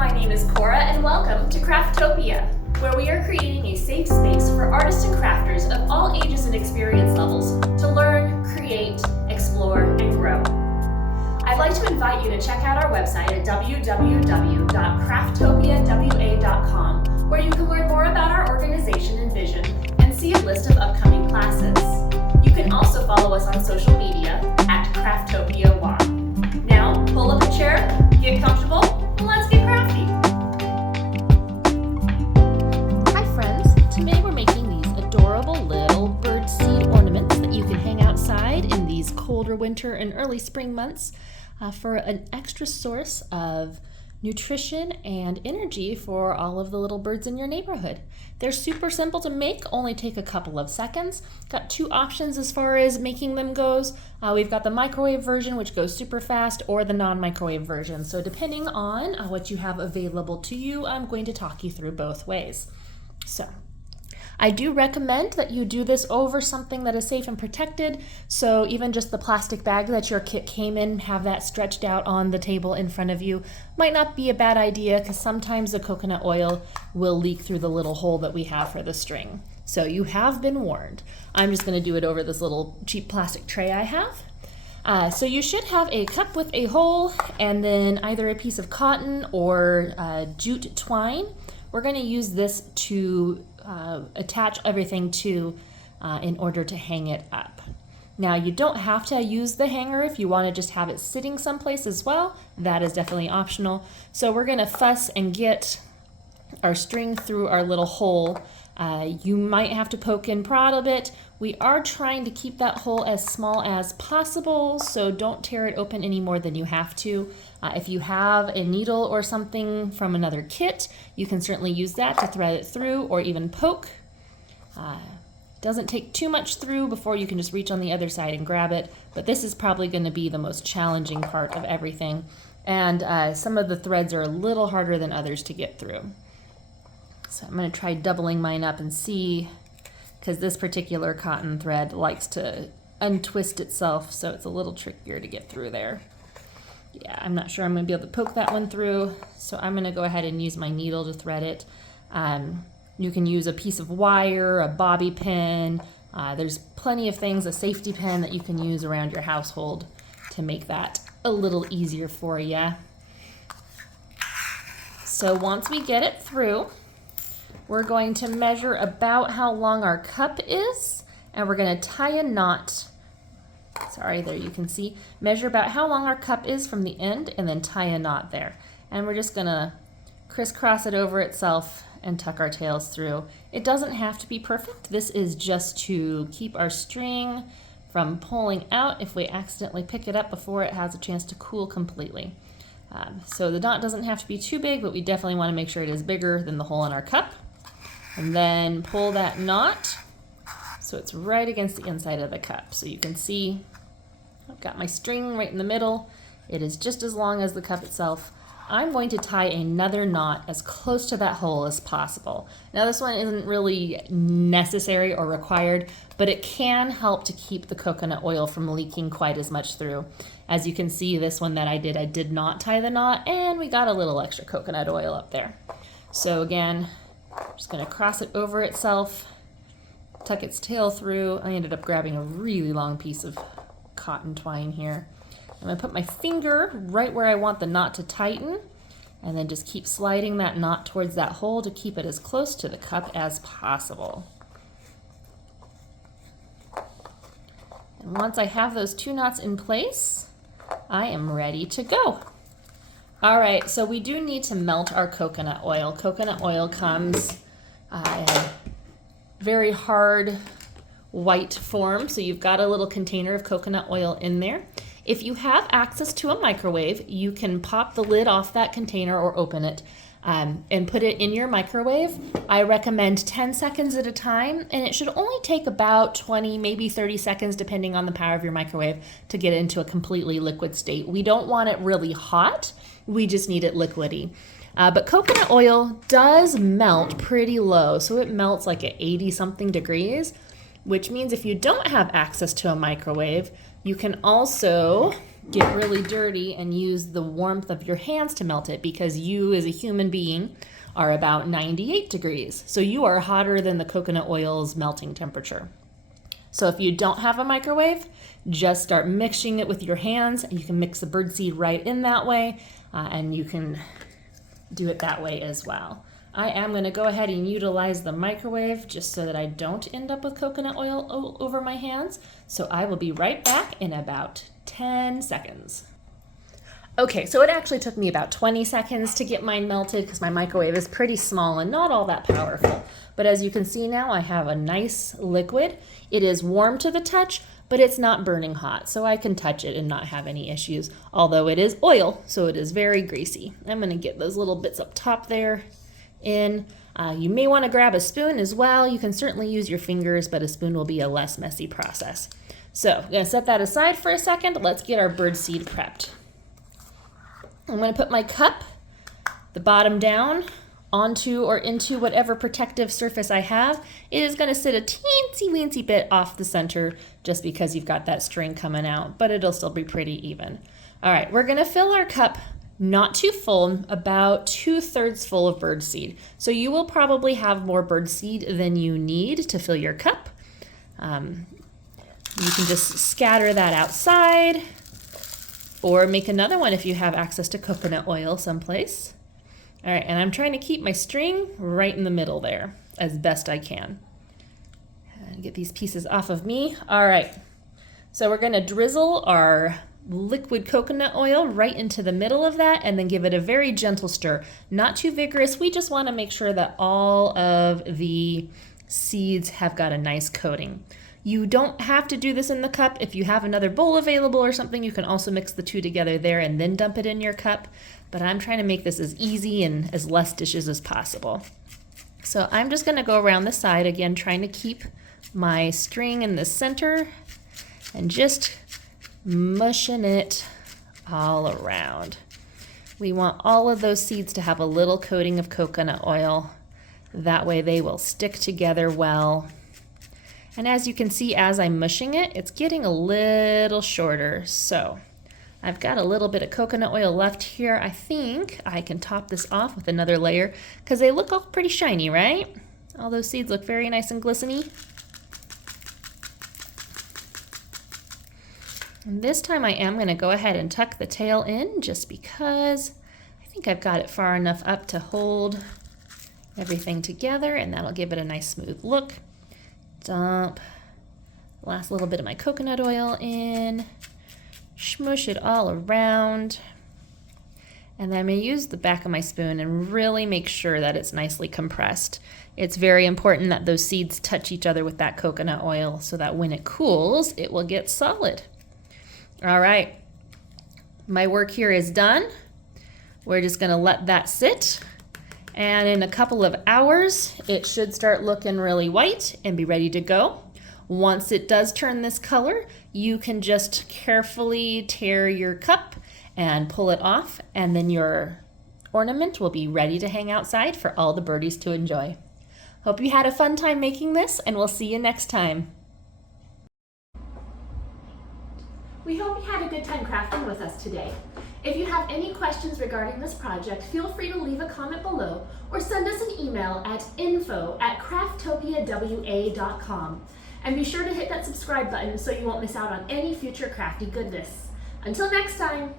My name is Cora and welcome to Craftopia, where we are creating a safe space for artists and crafters of all ages and experience levels to learn, create, explore, and grow. I'd like to invite you to check out our website at www.crafttopiawa.com, where you can learn more about our organization and vision and see a list of upcoming classes. You can also follow us on social media at CrafttopiaWA. Now, pull up a chair, get comfortable, and let's get crafty. Hi friends, today we're making these adorable little bird seed ornaments that you can hang outside in these colder winter and early spring months for an extra source of nutrition and energy for all of the little birds in your neighborhood. They're super simple to make, only take a couple of seconds. Got two options as far as making them goes. We've got the microwave version, which goes super fast, or the non-microwave version. So depending on what you have available to you, I'm going to talk you through both ways. So I do recommend that you do this over something that is safe and protected. So even just the plastic bag that your kit came in, have that stretched out on the table in front of you. Might not be a bad idea because sometimes the coconut oil will leak through the little hole that we have for the string. So you have been warned. I'm just going to do it over this little cheap plastic tray I have. So you should have a cup with a hole and then either a piece of cotton or jute twine. We're going to use this to attach everything to in order to hang it up. Now you don't have to use the hanger if you want to just have it sitting someplace as well. That is definitely optional. So we're going to fuss and get our string through our little hole. You might have to poke and prod a bit. We are trying to keep that hole as small as possible, so don't tear it open any more than you have to. If you have a needle or something from another kit, you can certainly use that to thread it through or even poke. Doesn't take too much through before you can just reach on the other side and grab it, but this is probably going to be the most challenging part of everything. And some of the threads are a little harder than others to get through. So I'm going to try doubling mine up and see, because this particular cotton thread likes to untwist itself, so it's a little trickier to get through there. Yeah, I'm not sure I'm going to be able to poke that one through, so I'm going to go ahead and use my needle to thread it. You can use a piece of wire, a bobby pin. There's plenty of things, a safety pin that you can use around your household to make that a little easier for you. So once we get it through, we're going to measure about how long our cup is, and we're going to tie a knot. Sorry, there you can see. Measure about how long our cup is from the end and then tie a knot there. And we're just going to crisscross it over itself and tuck our tails through. It doesn't have to be perfect. This is just to keep our string from pulling out if we accidentally pick it up before it has a chance to cool completely. So the knot doesn't have to be too big, but we definitely want to make sure it is bigger than the hole in our cup. And then pull that knot so it's right against the inside of the cup. So you can see I've got my string right in the middle. It is just as long as the cup itself. I'm going to tie another knot as close to that hole as possible. Now this one isn't really necessary or required, but it can help to keep the coconut oil from leaking quite as much through. As you can see, this one that I did not tie the knot, and we got a little extra coconut oil up there. So again, I'm just going to cross it over itself, tuck its tail through. I ended up grabbing a really long piece of cotton twine here. I'm going to put my finger right where I want the knot to tighten, and then just keep sliding that knot towards that hole to keep it as close to the cup as possible. And once I have those two knots in place, I am ready to go. All right, so we do need to melt our coconut oil. Coconut oil comes very hard white form, so you've got a little container of coconut oil in there. If you have access to a microwave, you can pop the lid off that container or open it and put it in your microwave. I recommend 10 seconds at a time, and it should only take about 20, maybe 30 seconds, depending on the power of your microwave, to get it into a completely liquid state. We don't want it really hot. We just need it liquidy. But coconut oil does melt pretty low, so it melts like at 80-something degrees, which means if you don't have access to a microwave, you can also get really dirty and use the warmth of your hands to melt it, because you as a human being are about 98 degrees. So you are hotter than the coconut oil's melting temperature. So if you don't have a microwave, just start mixing it with your hands, and you can mix the birdseed right in that way, and you can do it that way as well. I am going to go ahead and utilize the microwave just so that I don't end up with coconut oil all over my hands. So I will be right back in about 10 seconds. Okay, so it actually took me about 20 seconds to get mine melted because my microwave is pretty small and not all that powerful. But as you can see now, I have a nice liquid. It is warm to the touch, but it's not burning hot, so I can touch it and not have any issues, although it is oil, so it is very greasy. I'm going to get those little bits up top there in. You may want to grab a spoon as well. You can certainly use your fingers, but a spoon will be a less messy process. So I'm going to set that aside for a second. Let's get our birdseed prepped. I'm going to put my cup, the bottom down, onto or into whatever protective surface I have. It is going to sit a teensy-weensy bit off the center just because you've got that string coming out, but it'll still be pretty even. All right, we're going to fill our cup not too full, about 2/3 full of birdseed. So you will probably have more birdseed than you need to fill your cup. You can just scatter that outside, or make another one if you have access to coconut oil someplace. All right, and I'm trying to keep my string right in the middle there as best I can. And get these pieces off of me. All right, so we're gonna drizzle our liquid coconut oil right into the middle of that and then give it a very gentle stir. Not too vigorous, we just wanna make sure that all of the seeds have got a nice coating. You don't have to do this in the cup. If you have another bowl available or something, you can also mix the two together there and then dump it in your cup. But I'm trying to make this as easy and as less dishes as possible. So I'm just gonna go around the side again, trying to keep my string in the center and just mushing it all around. We want all of those seeds to have a little coating of coconut oil. That way they will stick together well. And as you can see, as I'm mushing it, it's getting a little shorter. So I've got a little bit of coconut oil left here. I think I can top this off with another layer because they look all pretty shiny, right? All those seeds look very nice and glistening. And this time I am going to go ahead and tuck the tail in just because I think I've got it far enough up to hold everything together, and that'll give it a nice smooth look. Dump the last little bit of my coconut oil in, smush it all around, and then I'm going to use the back of my spoon and really make sure that it's nicely compressed. It's very important that those seeds touch each other with that coconut oil so that when it cools, it will get solid. All right, my work here is done. We're just going to let that sit. And in a couple of hours, it should start looking really white and be ready to go. Once it does turn this color, you can just carefully tear your cup and pull it off, and then your ornament will be ready to hang outside for all the birdies to enjoy. Hope you had a fun time making this, and we'll see you next time. We hope you had a good time crafting with us today. If you have any questions regarding this project, feel free to leave a comment below or send us an email at info@crafttopiawa.com. And be sure to hit that subscribe button so you won't miss out on any future crafty goodness. Until next time!